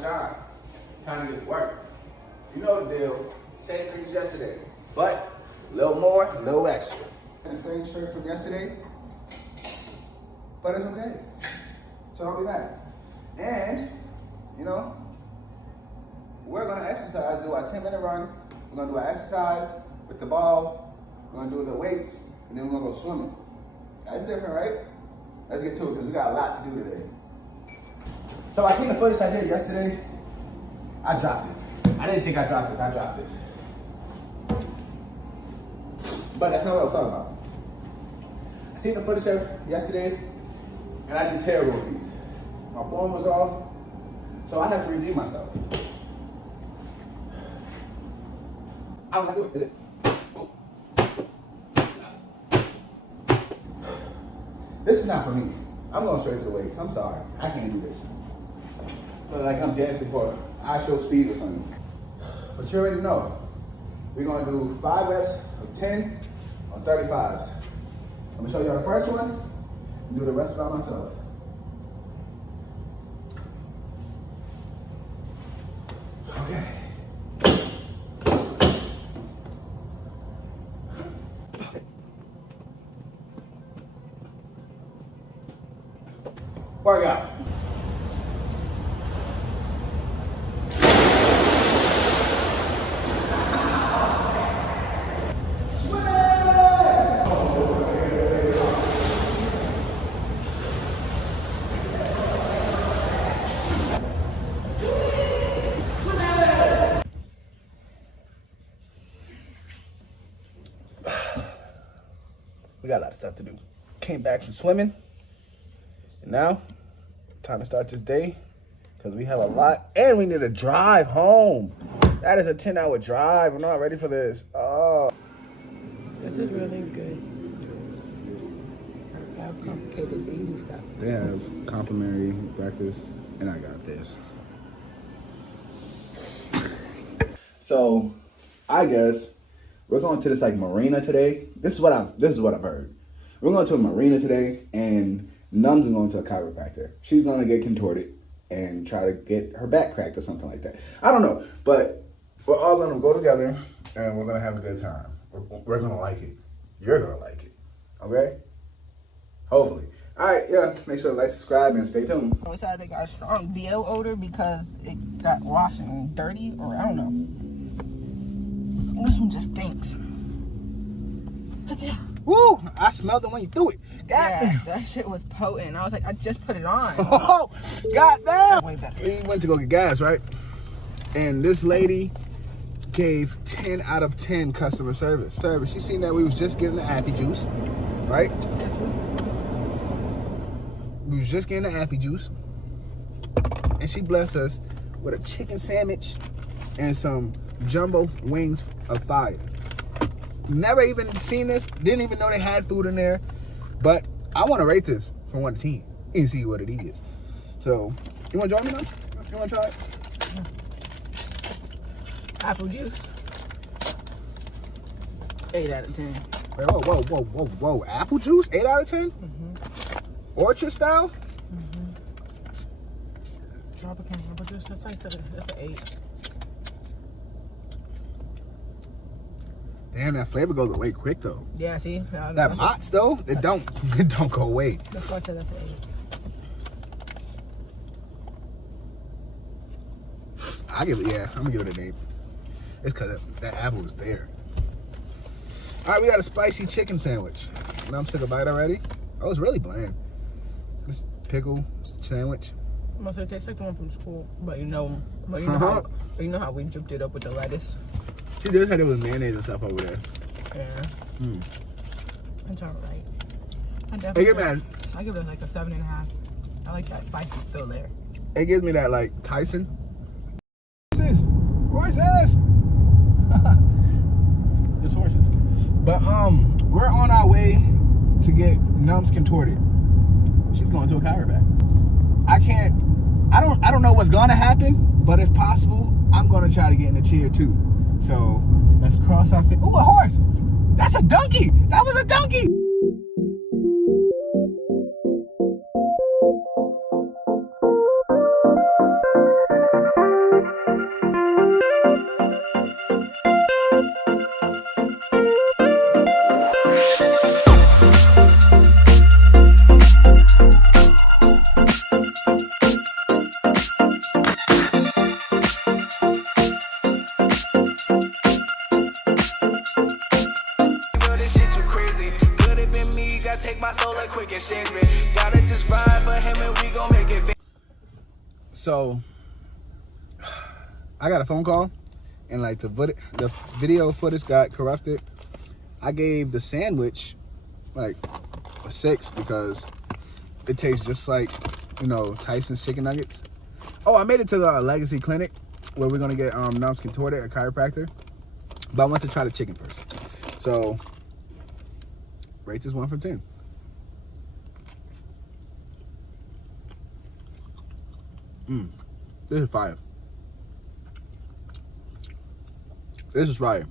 John, time to get to work. You know the deal. Same thing as yesterday, but a little more, a little extra. The same shirt from yesterday, but it's okay. So don't be mad. And, you know, we're gonna exercise, do our 10-minute run. We're gonna do our exercise with the balls. We're gonna do the weights, and then we're gonna go swimming. That's different, right? Let's get to it, because we got a lot to do today. So I seen the footage I did yesterday. I dropped this. I didn't think I dropped this. I dropped this. But that's not what I was talking about. I seen the footage yesterday, and I did terrible with these. My phone was off, so I had to redeem myself. I don't know how to do it. This is not for me. I'm going straight to the weights. I'm sorry. I can't do this. But like I'm dancing for I show speed or something. But you already know. We're gonna do 5 reps of 10 on 35s. I'm gonna show y'all the first one and do the rest by myself. Okay. Workout. We got a lot of stuff to do. Came back from swimming, and now time to start this day because we have a lot, and we need to drive home. That is a 10-hour drive. We're not ready for this. Oh, this is really good. They have complicated, easy stuff. they have complimentary breakfast, and I got this. So, I guess we're going to this like marina today. This is what I've heard. We're going to a marina today, and Num's going to a chiropractor. She's going to get contorted and try to get her back cracked or something like that. I don't know, but we're all going to go together, and we're going to have a good time. We're going to like it. You're going to like it. Okay? Hopefully. All right, yeah. Make sure to like, subscribe, and stay tuned. I decided they got a strong BO odor because it got washed and dirty, or I don't know. This one just stinks. Woo! I smelled it when you threw it. Yeah, that shit was potent. I was like, I just put it on. Oh, goddamn! Way better. We went to go get gas, right? And this lady gave 10 out of 10 customer service. She seen that we was just getting the appy juice, right? We was just getting the appy juice, and she blessed us with a chicken sandwich and some jumbo wings of fire. Never even seen this, didn't even know they had food in there, but I want to rate this from 1 to 10 and see what it is. So, you want to join me now? You want to try it? Apple juice. 8 out of 10. Wait, whoa. Apple juice? 8 out of 10? Mm-hmm. Orchard style? Mm-hmm. Tropical apple juice, that's an 8. Damn, that flavor goes away quick though. Yeah, see? That Mott's though, it don't go away. That's why I said that's an 8. I'm gonna give it an 8. It's cause that apple was there. All right, we got a spicy chicken sandwich. Now I'm took a bite already. Oh, it's really bland. This pickle sandwich. I'm gonna say it tastes like the one from school, but you know how we juked it up with the lettuce. She did say there was mayonnaise and stuff over there. Yeah. It's alright. I give it like a 7.5. I like that spice is still there. It gives me that like Tyson. Horses. It's horses. But we're on our way to get Nums contorted. She's going to a chiropractor. I don't know what's gonna happen, but if possible, I'm gonna try to get in the chair too. So let's cross our fingers. Ooh, a horse! That's a donkey! That was a donkey! So I got a phone call, and like the video footage got corrupted. I gave the sandwich like a 6 because it tastes just like, you know, Tyson's chicken nuggets. Oh, I made it to the Legacy Clinic where we're gonna get numbs contorted, a chiropractor. But I want to try the chicken first. So rate this 1 from 10. This is fire. This is fire.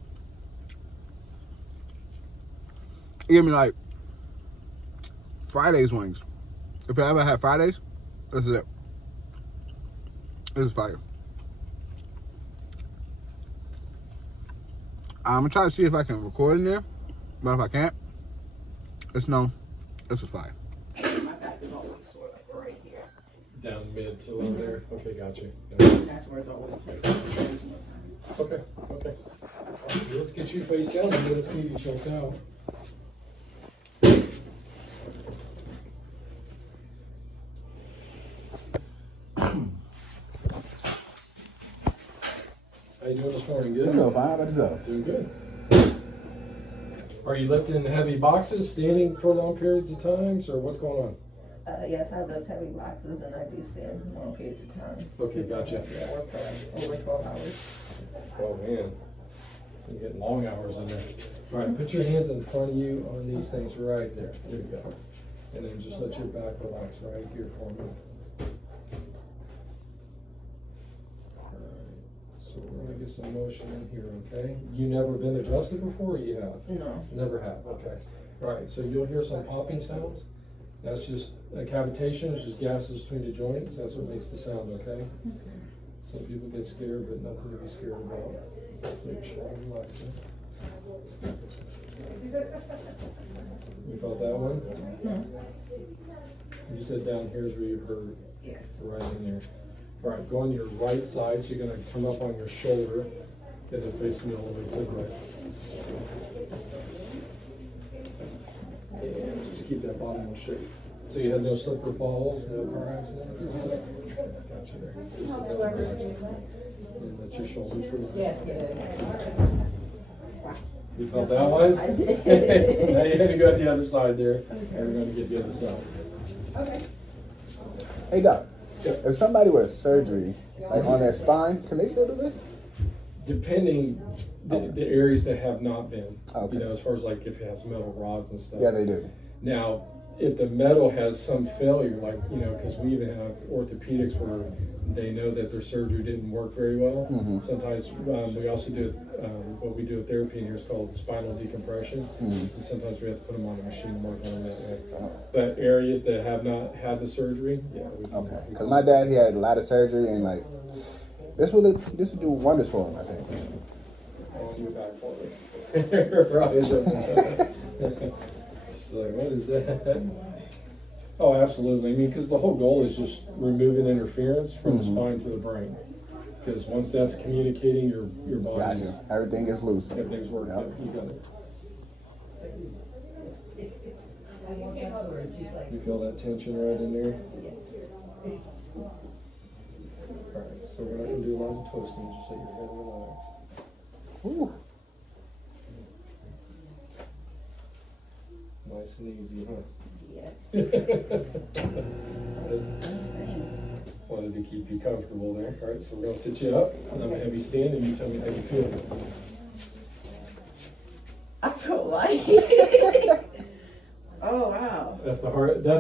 Give me like Fridays wings. If I ever had Fridays, this is it. This is fire. I'm gonna try to see if I can record in there, but if I can't, just know this is fire. My back is always sore, like right here. Down mid to low there. Okay, gotcha. That's where it's always Okay. Let's get you face down and let's get you checked out. How you doing this morning? Good? Fine, how about yourself? Doing good. Are you lifting heavy boxes, standing for long periods of times, or what's going on? Yes, I lift heavy boxes and I do stand for long periods of time. Okay, gotcha. Yeah, I work for over 12 hours. Oh man, you're getting long hours in there. All right, put your hands in front of you on these things right there. There you go. And then just let your back relax right here for me. All right, so we're gonna get some motion in here, okay? You never been adjusted before, or you have? No. Never have, okay. All right, so you'll hear some popping sounds. That's just a cavitation, it's just gases between the joints. That's what makes the sound, okay? Some people get scared, but nothing to be scared about. Make sure I'm relaxing. You felt that one? You said down here's where you heard. Yeah. Right in there. All right, go on your right side, so you're gonna come up on your shoulder, and then face me all the way to the right. And just keep that bottom one straight. So you had no slip or falls, no car accidents? Gotcha. Just and let your shoulders relax. Yes, it is. You felt that one? I did. Now you're gonna go to the other side there, and we're gonna get the other side. Okay. Hey Doc, Yep. if somebody with a surgery, like on their spine, can they still do this? Depending the areas that have not been, Okay. you know, as far as like if it has metal rods and stuff. Yeah, they do. Now, if the metal has some failure, like, you know, because we even have orthopedics where they know that their surgery didn't work very well. Sometimes we also do what we do with therapy in here is called spinal decompression. And sometimes we have to put them on a machine and work on them that way. But areas that have not had the surgery, yeah. Okay, because my dad, he had a lot of surgery, and like this would do wonders for him, I think. On your back for me. Right. She's like, what is that? Oh, absolutely. I mean, because the whole goal is just removing interference from the spine to the brain. Because once that's communicating, your body, Gotcha. Everything is loose. everything's working. Yep. You got it. You feel that tension right in there? All right, so we're not going to do a lot of twisting. Just let your head relax. Ooh. Nice and easy, huh? Yeah. Wanted to keep you comfortable there. All right, so we're going to sit you up, and I'm going to have you stand, and you tell me how you feel. I feel like oh wow. That's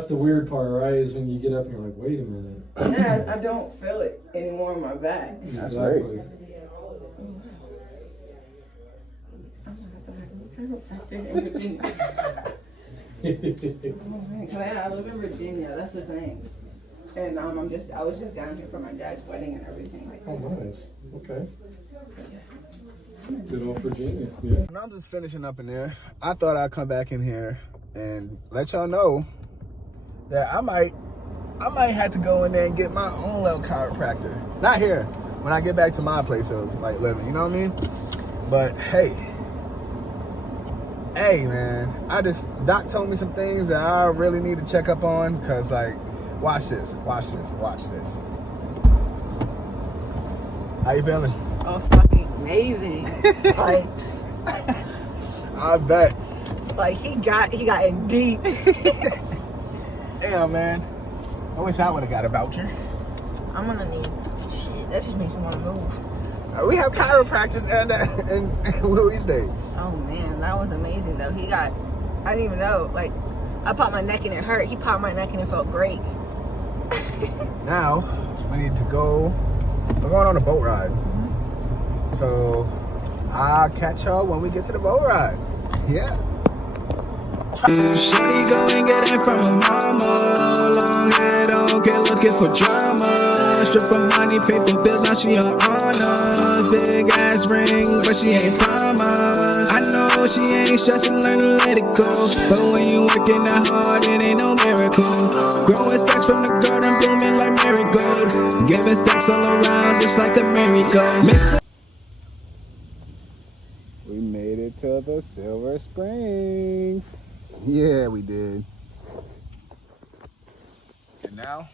the weird part, right? Is when you get up and you're like, wait a minute. Yeah, I don't feel it anymore in my back. That's great. I'm gonna have to have a chiropractor in Virginia. Oh, man, 'cause I live in Virginia, that's the thing. And I was just down here for my dad's wedding and everything. Oh, nice. Okay. Good old Virginia. Yeah. When I'm just finishing up in there, I thought I'd come back in here and let y'all know that I might have to go in there and get my own little chiropractor. Not here, when I get back to my place of like living, you know what I mean? But hey man, Doc told me some things that I really need to check up on, cause like, watch this. How you feeling? Oh, fucking amazing. Like, I bet. like he got in deep. Damn, man. I wish I would have got a voucher. I'm gonna need shit. That just makes me want to move. We have chiropractors and where we stay. Oh man, that was amazing though. I didn't even know. Like, I popped my neck and it hurt. He popped my neck and it felt great. Now we need to go. We're going on a boat ride. So I'll catch y'all when we get to the boat ride. Yeah. Shawty go and get it from her mama. Long hair, don't get looking for drama. Strip her money, pay for bills, now she on honors. Big ass ring, but she ain't promised. I know she ain't stressing, learn to let it go. But when you working that hard, it ain't no miracle. Growing stacks from the garden, blooming like marigold. Giving stacks all around, just like a merry-go. We made it to the Silver Springs. Yeah, we did. And now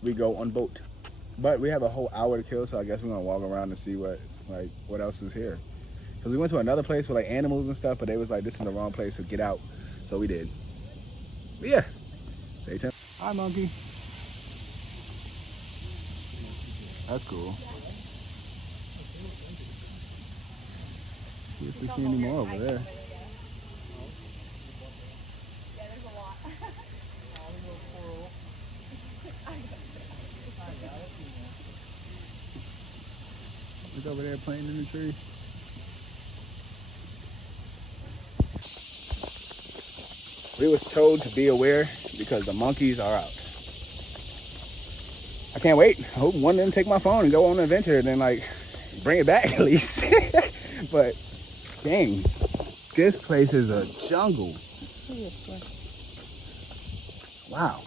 we go on boat. But we have a whole hour to kill, so I guess we're gonna walk around and see what else is here. Cause we went to another place with like animals and stuff, but they was like, this is the wrong place to get out. So we did. But yeah. Stay tuned. Hi, monkey. That's cool. See if we see any more over there. Look over there playing in the tree. We was told to be aware because the monkeys are out. I can't wait. I hope one of them take my phone and go on an adventure and then like bring it back at least. But dang, this place is a jungle. Wow.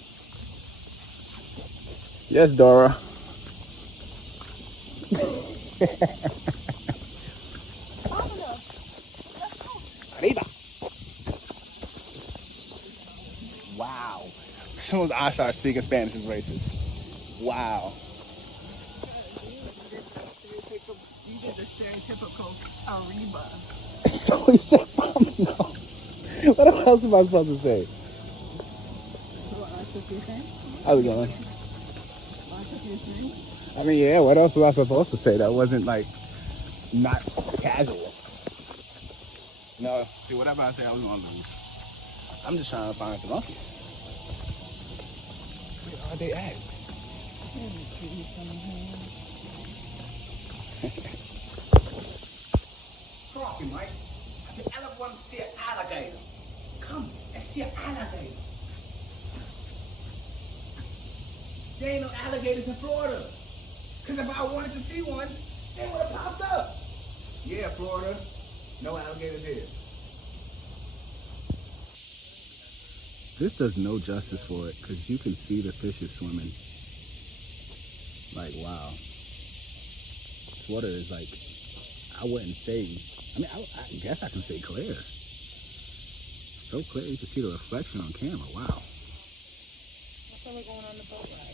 Yes, Dora. Arriba. Wow. As soon as I start speaking Spanish, it's racist. Wow. You did the stereotypical Arriba. So you said, no. What else am I supposed to say? How's it going? I mean, yeah, what else was I supposed to say that wasn't like not casual? No, see, whatever I say, I was gonna lose. I'm just trying to find some monkeys. Where are they at? Crocky, Mike. The elephant wants to see an alligator. Come and see an alligator. There ain't no alligators in Florida. Because if I wanted to see one, they would have popped up. Yeah, Florida. No alligators here. This does no justice for it because you can see the fishes swimming. Like, wow. This water is like, I wouldn't say, I mean, I guess I can say clear. So clear, you can see the reflection on camera. Wow. That's why we're going on the boat ride.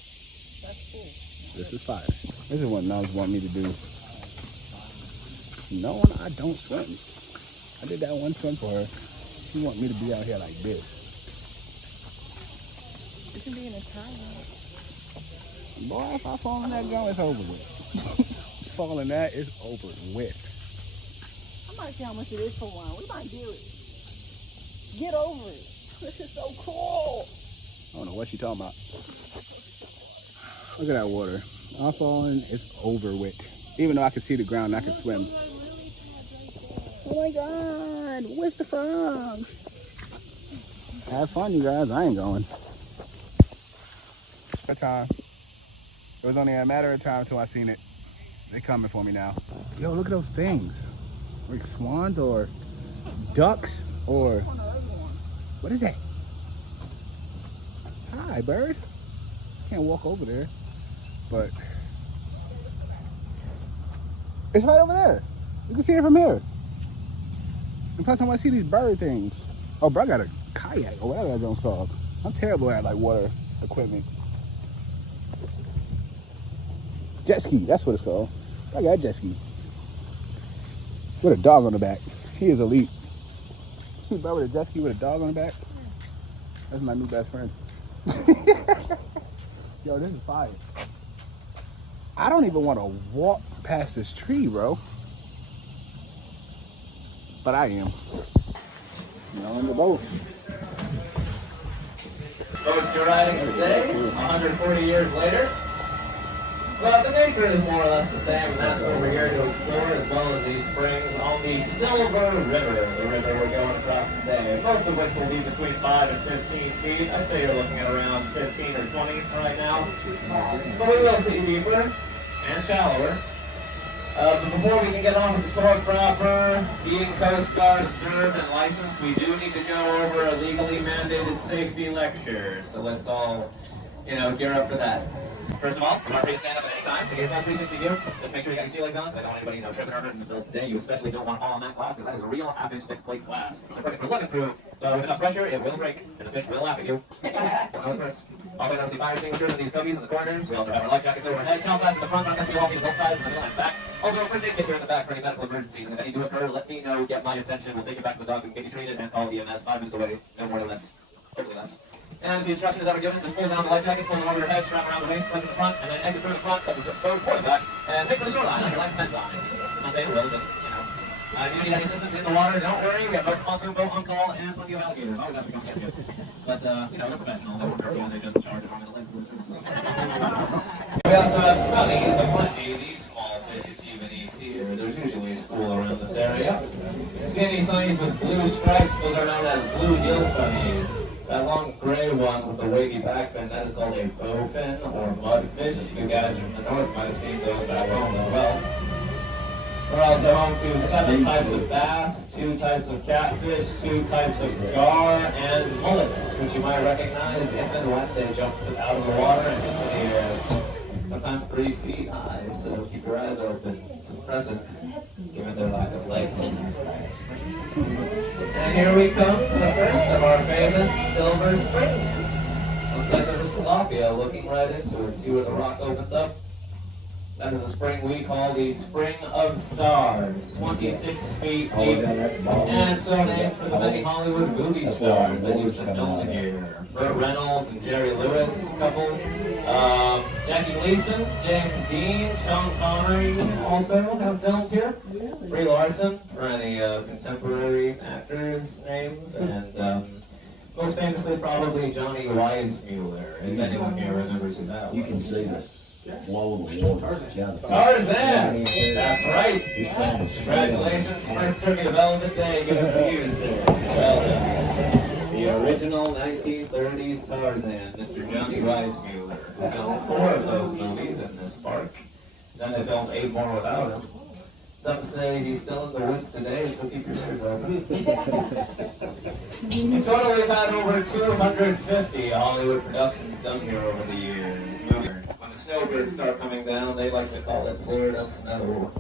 That's cool. This is fire. This is what Nubs want me to do. Knowing I don't swim. I did that one swim for her. She want me to be out here like this. You can be in a towel. Boy, if I fall in that gun, it's over with. Fall in that, it's over with. I might see how much it is for one. We might do it. Get over it. This is so cool. I don't know what she talking about. Look at that water. I fall in, it's over with. Even though I can see the ground and I can swim. Oh my God, where's the frogs? Have fun, you guys. I ain't going. That time. It was only a matter of time until I seen it. They coming for me now. Yo, look at those things. Like swans or ducks or... What is that? Hi, bird. Can't walk over there, but... It's right over there. You can see it from here. And plus, I want to see these bird things. Oh, bro, I got a kayak or whatever that joint's called. I'm terrible at like water equipment. Jet ski, that's what it's called. I got a jet ski. With a dog on the back. He is elite. See, bro, with a jet ski with a dog on the back? That's my new best friend. Yo, this is fire. I don't even want to walk past this tree, bro. But I am. On the boat. Boats you're riding today, 140 years later. But the nature is more or less the same, and that's what we're here to explore, as well as these springs on the Silver River, the river we're going across today. Most of which will be between 5 and 15 feet. I'd say you're looking at around 15 or 20 right now. But we will see deeper and shallower. But before we can get on with the tour proper, being Coast Guard observed and licensed, we do need to go over a legally mandated safety lecture. So let's all, gear up for that. First of all, you're free to stand up at any time to get that 360 view. Just make sure you got your sea legs on, so I don't want anybody tripping or hurting themselves today. You especially don't want to fall on that glass, because that is a real half-inch thick plate glass. It's perfect for looking through, but with enough pressure, it will break, and the fish will laugh at you. Don't know what's worse. Also, notice the fire extinguishers in these cubbies in the corners. We also have our life jackets overhead. Towel sides in the front, not necessarily all both sides, in the middle and back. Also, first aid kit here in the back for any medical emergencies, and if any do occur, let me know, get my attention. We'll take you back to the dog and get you treated, and call EMS 5 minutes away, no more than less. Hopefully less. And the instructions that are given, just pull down the life jackets, pull them over your head, strap around the waist, plug in the front, and then exit through the front, go toward the back, and make for the shoreline on your life men's on. I'm not saying really, just, if you need any assistance in the water, don't worry, we have both pontoon boat on call and plenty of alligators. Always have to come get you. But, they're professional, they work very well, they just charge it on the lens. We also have sunnies aplenty, these small fish you see beneath here. There's usually a school around this area. You can see any sunnies with blue stripes, those are known as blue gill sunnies. That long gray one with the wavy back fin, that is called a bowfin or mudfish. You guys from the north might have seen those back home as well. We're also home to 7 types of bass, 2 types of catfish, 2 types of gar, and mullets, which you might recognize if and when they jump out of the water and into the air. Sometimes 3 feet high, so keep your eyes open. It's impressive, given their lack of legs. And here we come to the first of our famous silver springs. Looks like there's a tilapia looking right into it. See where the rock opens up? That is a spring we call the Spring of Stars, 26 feet deep, and so named for the many Hollywood movie stars that used to film here. Burt Reynolds and Jerry Lewis, couple. Jackie Gleason, James Dean, Sean Connery also have filmed here. Brie Larson, for any contemporary actors' names, and most famously probably Johnny Weissmuller, if anyone here remembers who that was. You can see this. Flow of the water. Tarzan! That's right! Congratulations, first turkey of Velvet Day goes to you, sir. Well done. The original 1930s Tarzan, Mr. Johnny Weissmuller, who filmed 4 of those movies in this park. Then they filmed 8 more without him. Some say he's still in the woods today, so keep your ears open. In total, we've had over 250 Hollywood productions done here over the years. When the snowbirds start coming down, they like to call it Florida snow.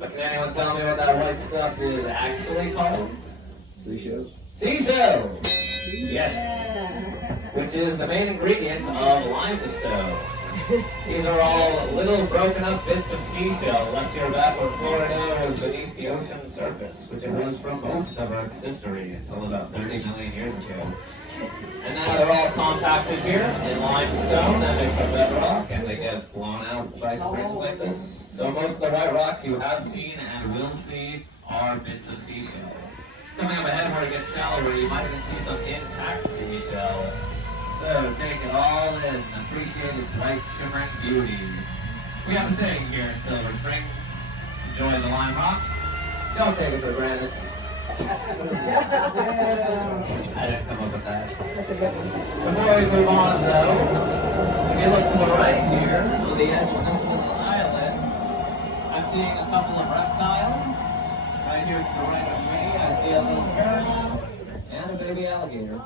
But can anyone tell me what that white stuff is actually called? Seashells? Seashells! Yes! Which is the main ingredient of limestone. These are all little broken up bits of seashell left here back when Florida was beneath the ocean surface, which it was for most of Earth's history until about 30 million years ago. And now they're all compacted here in limestone that makes a bedrock, and they get blown out by springs like this. So most of the white rocks you have seen and will see are bits of seashell. Coming up ahead where it gets shallower, you might even see some intact seashell. So take it all in and appreciate its white shimmering beauty. We have a saying here in Silver Springs: enjoy the lime rock, don't take it for granted. I didn't come up with that. Before we move on though, if you look to the right here, on the edge of this little island, I'm seeing a couple of reptiles. Right here to the right of me, I see a little turtle and a baby alligator.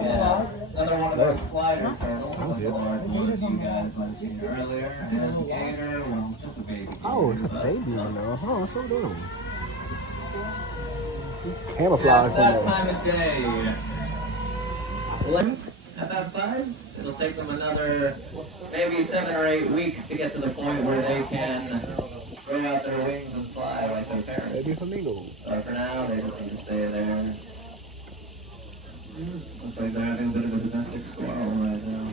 Yeah, another one of those slider turtles. You guys might have seen earlier. And a gator, well, just a baby gator. Oh, it's a baby one though. Oh, so dope. Camouflage. It's that time of day. at that size. It'll take them another maybe 7 or 8 weeks to get to the point where they can grow out their wings and fly like their parents. Baby flamingos. But for now, they just need to stay there. Looks like they're having a bit of a domestic squirrel right now.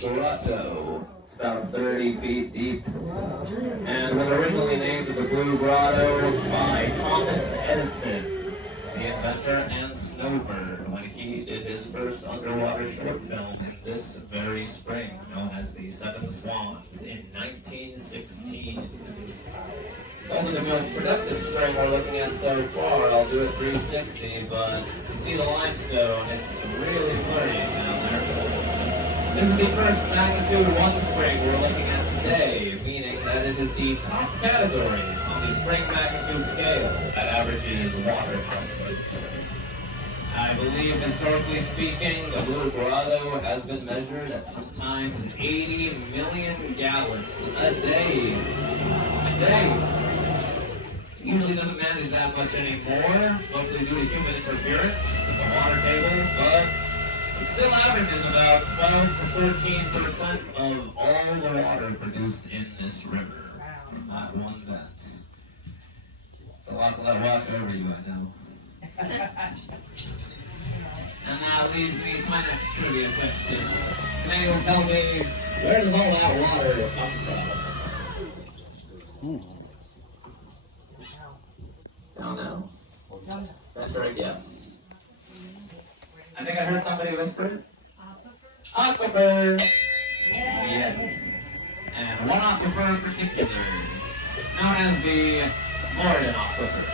Grotto. It's about 30 feet deep and was originally named the Blue Grotto by Thomas Edison, the inventor and snowbird, when he did his first underwater short film in this very spring, known as the Seven Swans, in 1916. It's also the most productive spring we're looking at so far. I'll do it 360, but you see the limestone, it's really flirting down there. This is the first magnitude 1 spring we're looking at today, meaning that it is the top category on the spring magnitude scale that averages water temperatures. I believe, historically speaking, the Blue Grotto has been measured at sometimes 80 million gallons a day. Usually doesn't manage that much anymore, mostly due to human interference with the water table, but it still averages about 12 to 13% of all the water produced in this river. Not one vent. So lots of that wash over you, I know. And that leads me to my next trivia question. Can anyone tell me, where does all that water come from? Don't know. Venture a guess. I think I heard somebody whisper. Aquifer. Yes. And one aquifer in particular, known as the Florida aquifer.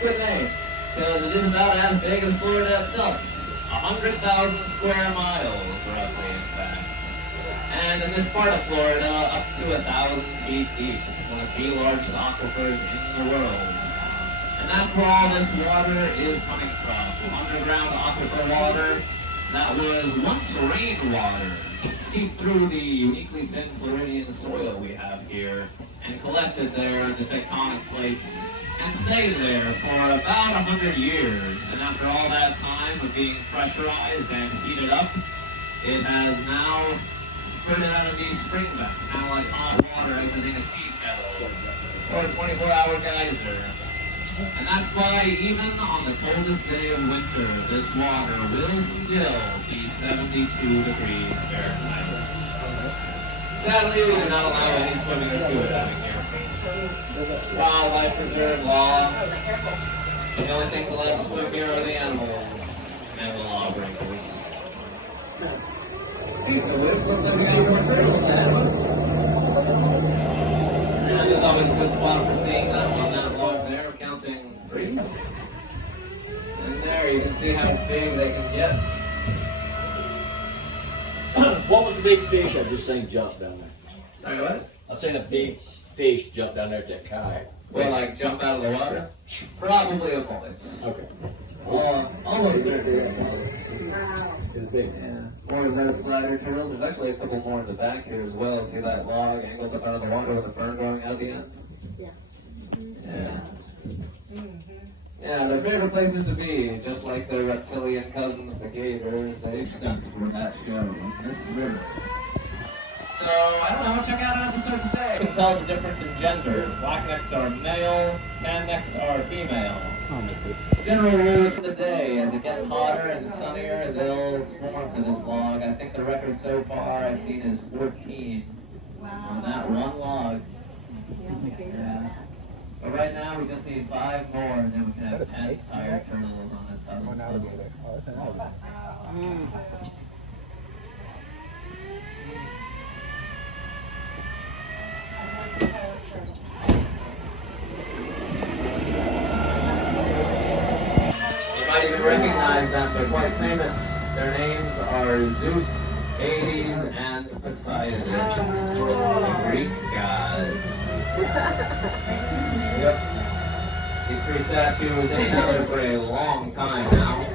Good name, because it is about as big as Florida itself. 100,000 square miles, roughly, in fact. And in this part of Florida, up to 1,000 feet deep. It's one of the largest aquifers in the world. And that's where all this water is coming from. Underground aquifer water that was once rainwater. It seeped through the uniquely thin Floridian soil we have here and collected there in the tectonic plates and stayed there for about 100 years. And after all that time of being pressurized and heated up, it has now spurted out of these spring vents, kind of like hot water exiting a tea kettle or a 24-hour geyser. And that's why even on the coldest day of winter, this water will still be 72 degrees Fahrenheit. Sadly, we do not allow any swimming or scuba diving here. Wildlife preserve law. The only things allowed to swim here are the animals and the lawbreakers. Speaking of which, looks like we got more turtles ahead of us. And there's always a good spot for seeing them on that log there, counting 3. And there you can see how big they can get. What was the big fish I just seen jump down there? Sorry, what? I seen a big fish jump down there at that kayak. Well, like jump out of the water? Probably a mullet. Okay. Almost certainly a mullet. It's big. Yeah. More of those slider turtles. There's actually a couple more in the back here as well. See that log angled up out of the water with the fern growing out the end? Yeah. Yeah, their favorite places to be, just like their reptilian cousins, the gators, they stunts for that show in this river. So, I don't know, check out an episode today. You can tell the difference in gender. Blacknecks are male, tannecks are female. General rule for the day, as it gets hotter and sunnier, they'll swarm to this log. I think the record so far I've seen is 14 on that one log. Yeah. But right now we just need 5 more and then we can have 10 tired turtles on the top. One alligator. Oh, that's an alligator. You might even recognize them, they're quite famous. Their names are Zeus, Hades, and Poseidon, the Greek gods. Yep. These 3 statues have been there for a long time now. In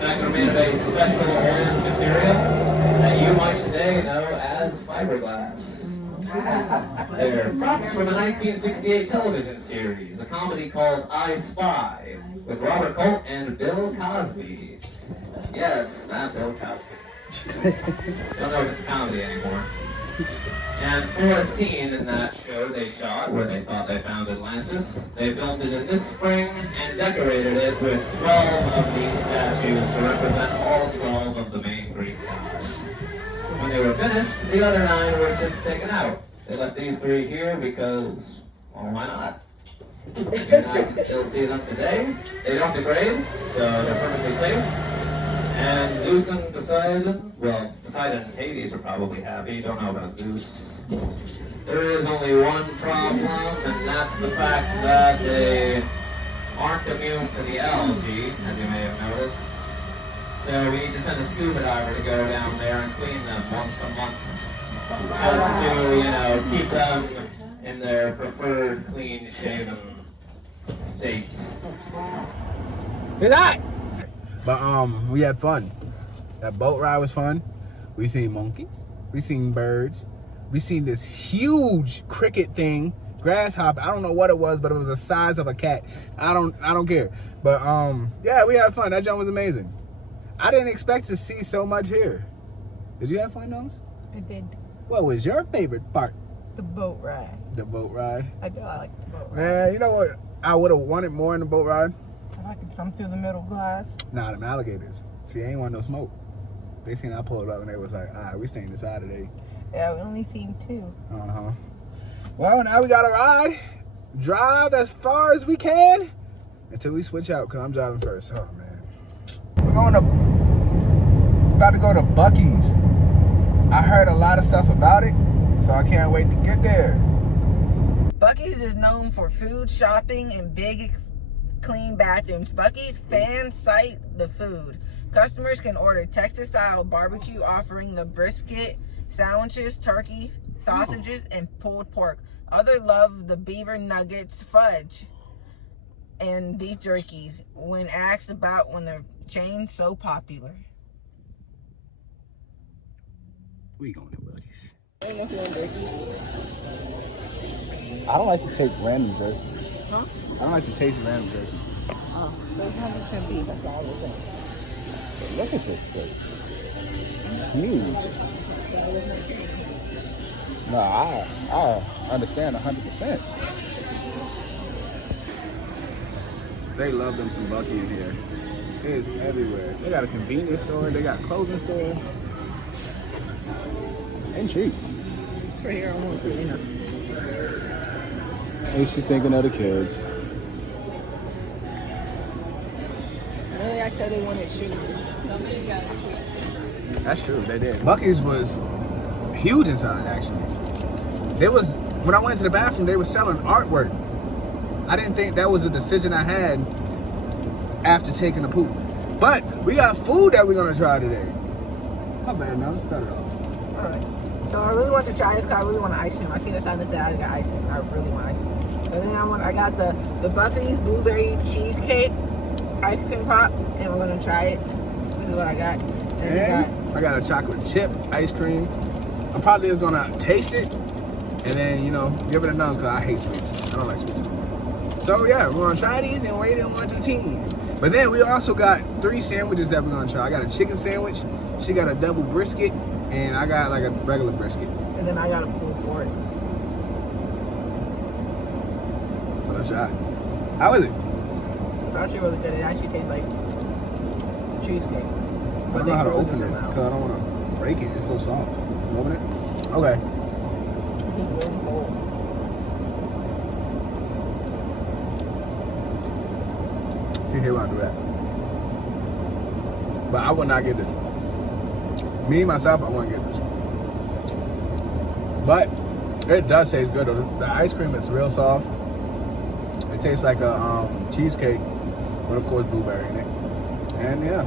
fact, they're made of a special old material that you might today know as fiberglass. They're props from a 1968 television series, a comedy called I Spy, with Robert Colt and Bill Cosby. Yes, that Bill Cosby. Don't know if it's a comedy anymore. And for a scene in that show they shot where they thought they found Atlantis, they filmed it in this spring and decorated it with 12 of these statues to represent all 12 of the main Greek gods. When they were finished, the other 9 were since taken out. They left these 3 here because, well, why not? And I can still see them today. They don't degrade, so they're perfectly safe. And Zeus and Poseidon, well, Poseidon and Hades are probably happy. Don't know about Zeus. There is only one problem, and that's the fact that they aren't immune to the algae, as you may have noticed. So we need to send a scuba diver to go down there and clean them once a month. Just to, you know, keep them in their preferred clean-shaven state. It's hot. But we had fun. That boat ride was fun. We seen monkeys. We seen birds. We seen this huge cricket thing, grasshopper. I don't know what it was, but it was the size of a cat. I don't care. But yeah, we had fun. That jump was amazing. I didn't expect to see so much here. Did you have fun, Nose? I did. What was your favorite part? The boat ride. The boat ride. I like the boat ride. Man, you know what? I would have wanted more in the boat ride. If I could jump through the middle glass. Nah, them alligators. See, I ain't want no smoke. They seen I pulled up and they was like, all right, we staying inside today. Yeah, we only seen 2. Uh-huh. Well, now we gotta ride, drive as far as we can until we switch out, because I'm driving first. Oh, man. About to go to Buc-ee's. I heard a lot of stuff about it, so I can't wait to get there. Buc-ee's is known for food, shopping, and big, clean bathrooms. Buc-ee's fans cite the food. Customers can order Texas-style barbecue offering the brisket, sandwiches, turkey, sausages, and pulled pork. Others love the beaver nuggets, fudge, and beef jerky when asked about when the chain's so popular. We going to Buc-ee's. I don't like to take random jerky. Huh? I don't like to taste random jerky. Oh, there's 100% beef. That's all I was saying. Look at this place. It's huge. No, I understand 100%. They love them some Buc-ee in here. It is everywhere. They got a convenience store. They got a clothing store. And treats. For here, I want for dinner. Ain't she thinking of the kids? Really, I said they wanted shoes. That's true, they did. Buc-ee's was huge inside, actually. When I went to the bathroom, they were selling artwork. I didn't think that was a decision I had after taking a poop. But we got food that we're gonna try today. How bad now? Let's start it off. Alright. So I really want to try this because I really want ice cream. I seen the sign that said I got ice cream. I really want ice cream. And then I got the Buc-ee's blueberry cheesecake ice cream pop, and we're gonna try it. This is what I got. And I got a chocolate chip ice cream. I'm probably just gonna taste it and then, you know, give it a numb because I hate sweets. I don't like sweets. So yeah, we're gonna try these and rate it 1 to 10. But then we also got 3 sandwiches that we're gonna try. I got a chicken sandwich, she got a double brisket, and I got like a regular brisket. And then I got a pulled pork. So let's try it. How is it? It's actually really good. It actually tastes like cheesecake. I don't know how to open this because I don't want to break it. It's so soft. You open it? Okay. You hear why I do that. But I would not get this. Me, myself, I wouldn't get this. But it does taste good though. The ice cream is real soft. It tastes like a cheesecake, but of course blueberry in it. And yeah,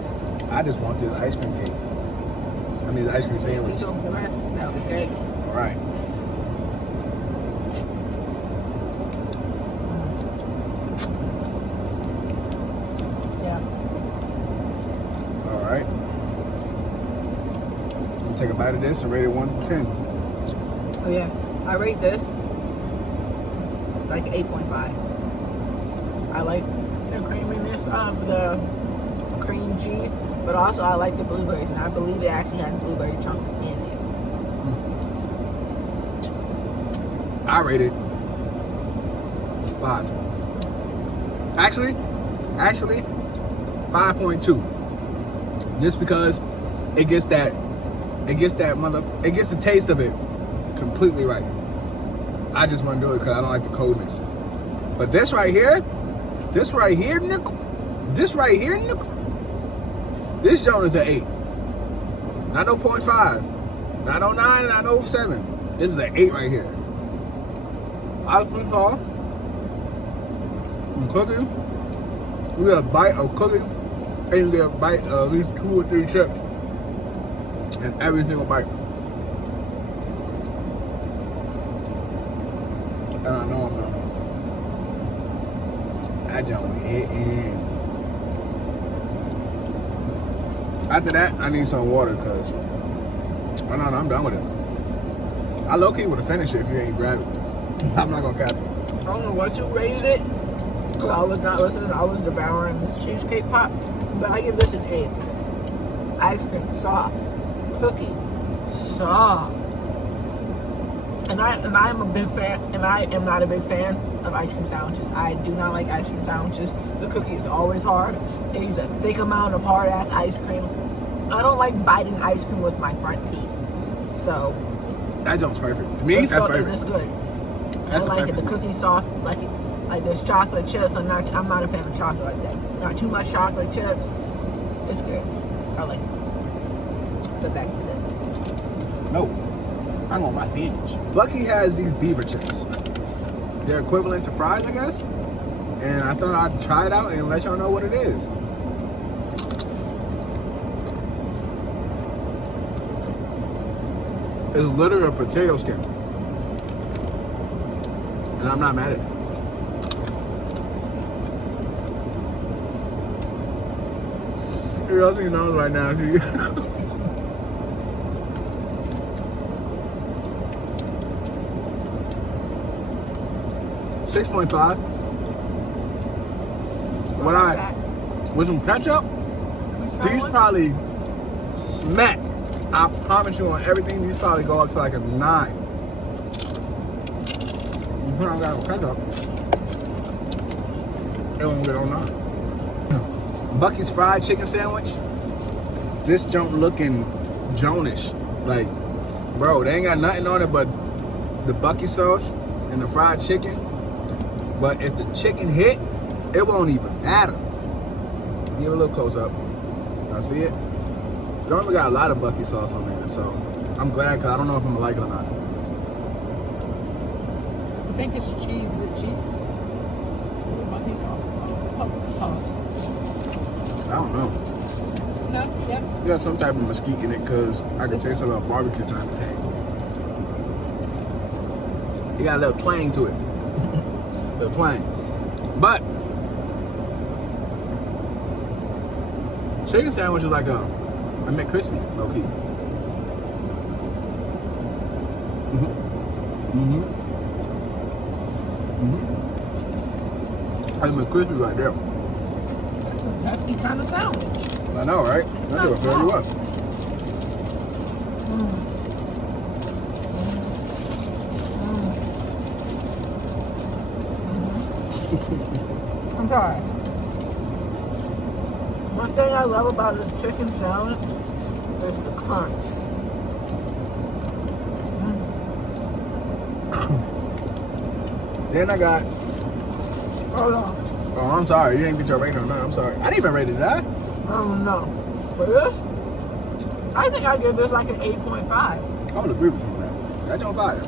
I just want this ice cream cake. I mean, the ice cream sandwich. You go for the rest. That'll be great. All right. Yeah. All right. I'm gonna take a bite of this and rate it 1 to 10. Oh yeah. I rate this like 8.5. I like the creaminess of the cream cheese, but also I like the blueberries, and I believe it actually has blueberry chunks in it. I rate it 5. Actually 5.2. Just because it gets the taste of it completely right. I just want to do it because I don't like the coldness. But this right here, nickel. This joint is an 8. Not no 0.5. Not no 9, not no 7. This is an 8 right here. Ice cream sauce. And cooking. You get a bite of cooking, and you get a bite of at least 2 or 3 chips. And every single bite. And I know I'm not. That jump was hitting. After that, I need some water because I'm done with it. I low-key would have finished it if you ain't grab it. I'm not gonna cap it. I don't know what you rated it, because I was not listening. I was devouring this cheesecake pop, but I give this an 8. Ice cream, soft. Cookie, soft. And I am a big fan, and I am not a big fan of ice cream sandwiches. I do not like ice cream sandwiches. The cookie is always hard. They use a thick amount of hard-ass ice cream. I don't like biting ice cream with my front teeth. So That jump's perfect. To me, that's perfect. It's good. That's I like it. The perfect. cookie's soft, like there's chocolate chips. I'm not a fan of chocolate like that. Not too much chocolate chips. It's good. I like it. But back to this. No, I want my sandwich. Lucky has these beaver chips. They're equivalent to fries, I guess. And I thought I'd try it out and let y'all know what it is. It's literally a potato skin. And I'm not mad at it. You're also your nose right now. 6.5. When with some ketchup, these probably smack. I promise you on everything, these probably go up to like a 9. I got ketchup. It won't get on 9. Bucky's fried chicken sandwich. This junk looking Jonish. Like, bro, they ain't got nothing on it but the Bucky sauce and the fried chicken. But if the chicken hit, it won't even matter. Give it a little close up. Y'all see it? It don't even got a lot of Bucky sauce on there, so I'm glad because I don't know if I'm gonna like it or not. I think it's cheese with cheese. I don't know. No, yeah. You got some type of mesquite in it because I can taste a little barbecue kind of thing. You got a little twang to it. Little twang. But chicken sandwich is like a McCrispy, low key. That's McCrispy right there. That's the kind of sandwich. I know, right? That's what very well. I'm sorry. One thing I love about the chicken sandwich is the crunch. Then I got. Hold on. Oh, I'm sorry. You didn't get your rating on that. I'm sorry. I didn't even rate it, did I? I don't know. But this, I think I give this like an 8.5. I would agree with you on that. That's on fire.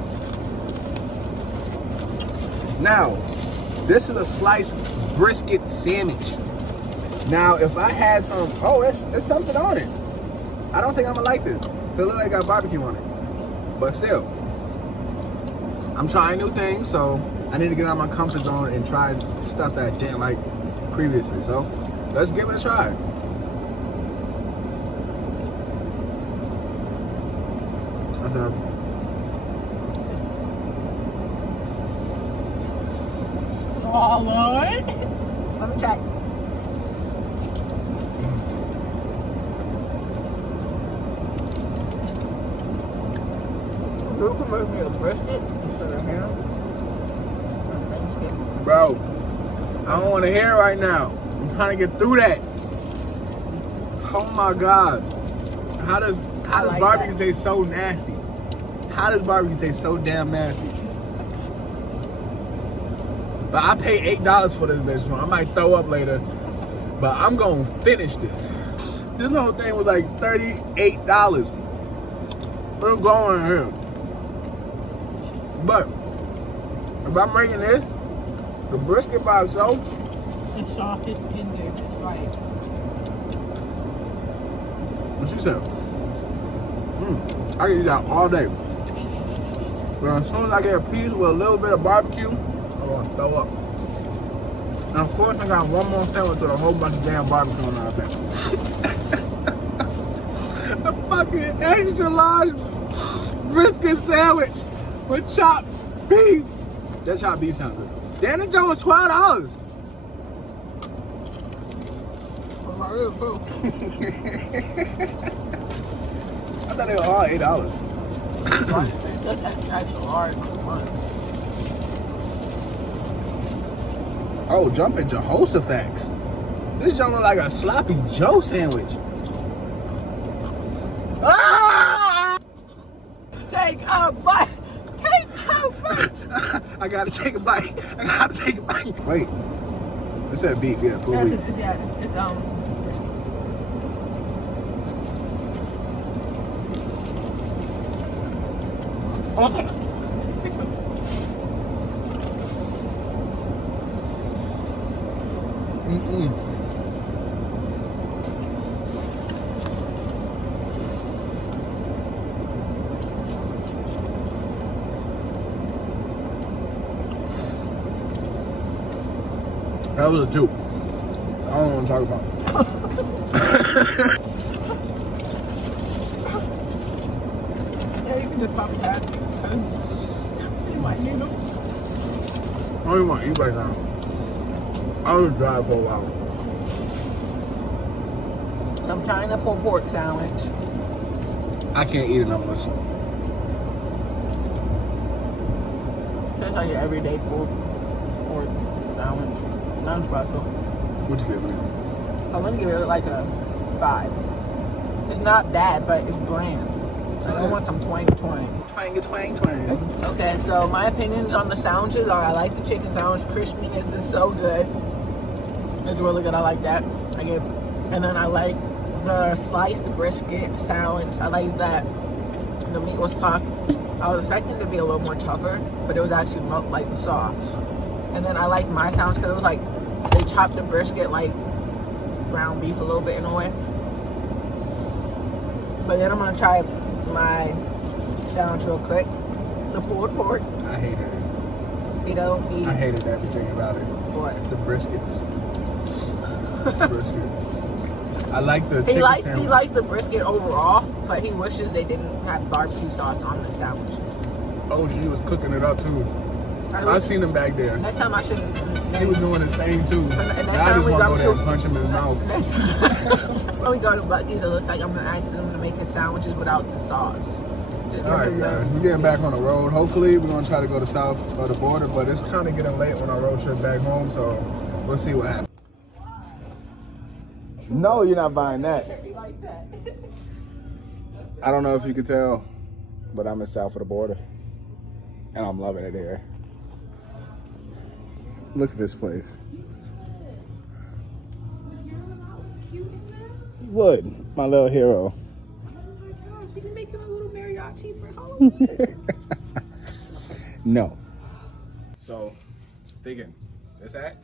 Now, this is a sliced brisket sandwich. Now, if I had some, there's something on it. I don't think I'm gonna like this. It looks like I got barbecue on it. But still, I'm trying new things, so I need to get out of my comfort zone and try stuff that I didn't like previously. So, let's give it a try. Oh, Lord. Let me try. You can make me a brisket instead of ham. On Thanksgiving. Bro, I don't want to hear it right now. I'm trying to get through that. Oh my God. How does like barbecue that. taste so nasty? How does barbecue taste so damn nasty? But I paid $8 for this bitch, so I might throw up later. But I'm gonna finish this. This whole thing was like $38. We're going here. But if I'm making this, the brisket by itself, The sauce is in there just right. what she said? I can eat that all day. But as soon as I get a piece with a little bit of barbecue, I'm gonna throw up. And of course, I got one more sandwich with a whole bunch of damn barbecue on that thing. A fucking extra large brisket sandwich with chopped beef. That chopped beef sounds good. Damn, that joint was $12. For my real food. I thought they were all $8. That's extra large one. Oh, jumping Jehoshaphat's. This joint look like a sloppy Joe sandwich. Ah! Take a bite. Take a bite. I gotta take a bite. Wait. It said beef, yeah, full beef. It's That was a two. I don't want to talk about it. Yeah, you can just pop that because you might need them. I don't even want to eat right now. I was dry for a while. I'm trying the pulled pork sandwich. I can't eat it unless. Just like your everyday pulled pork sandwich. Nothing special. What'd you give me? I'm gonna give it like a 5. It's not bad, but it's bland. Like, I want some twang. Twang. Okay, so my opinions on the sandwiches are I like the chicken sandwich. Crispiness is so good. It's really good. I like that. And then I like the sliced brisket sandwich. I like that the meat was tough. I was expecting it to be a little more tougher, but it was actually like soft. And then I like my sandwich because it was like they chopped the brisket like ground beef a little bit in a way. But then I'm gonna try my sandwich real quick. The pulled pork. I hated it. You don't eat. I hated everything about it. What? The briskets. I like the chicken sandwich. He likes the brisket overall, but he wishes they didn't have barbecue sauce on the sandwich. Oh, she was cooking it up too. I seen him back there. Next time I should. He was doing his thing too. And I next just time we want to go go there to and punch him in his mouth. next time we go to Buc-ee's, it looks like I'm gonna ask them to make his sandwiches without the sauce. Just All right, guys, we're getting back on the road. Hopefully, we're gonna try to go to south of the border, but it's kind of getting late on our road trip back home, so we'll see what happens. No, you're not buying that. I don't know if you could tell, but I'm in south of the border, and I'm loving it here. Look at this place. You would, my little hero. Oh my gosh, we can make him a little mariachi for Halloween. No. So, thinking, is that?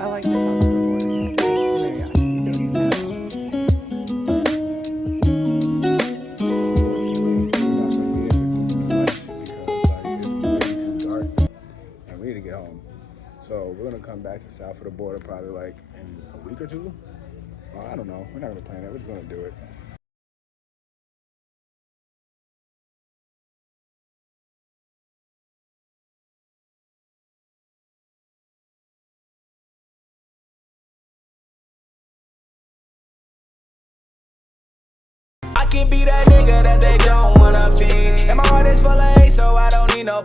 I like this on the mariachi. We need to get home. So we're gonna come back to south of the border probably like in a week or two. Well, I don't know. We're not gonna plan it. We're just gonna do it. can be that nigga that they don't wanna feed. And my heart is full of hate, so I don't need no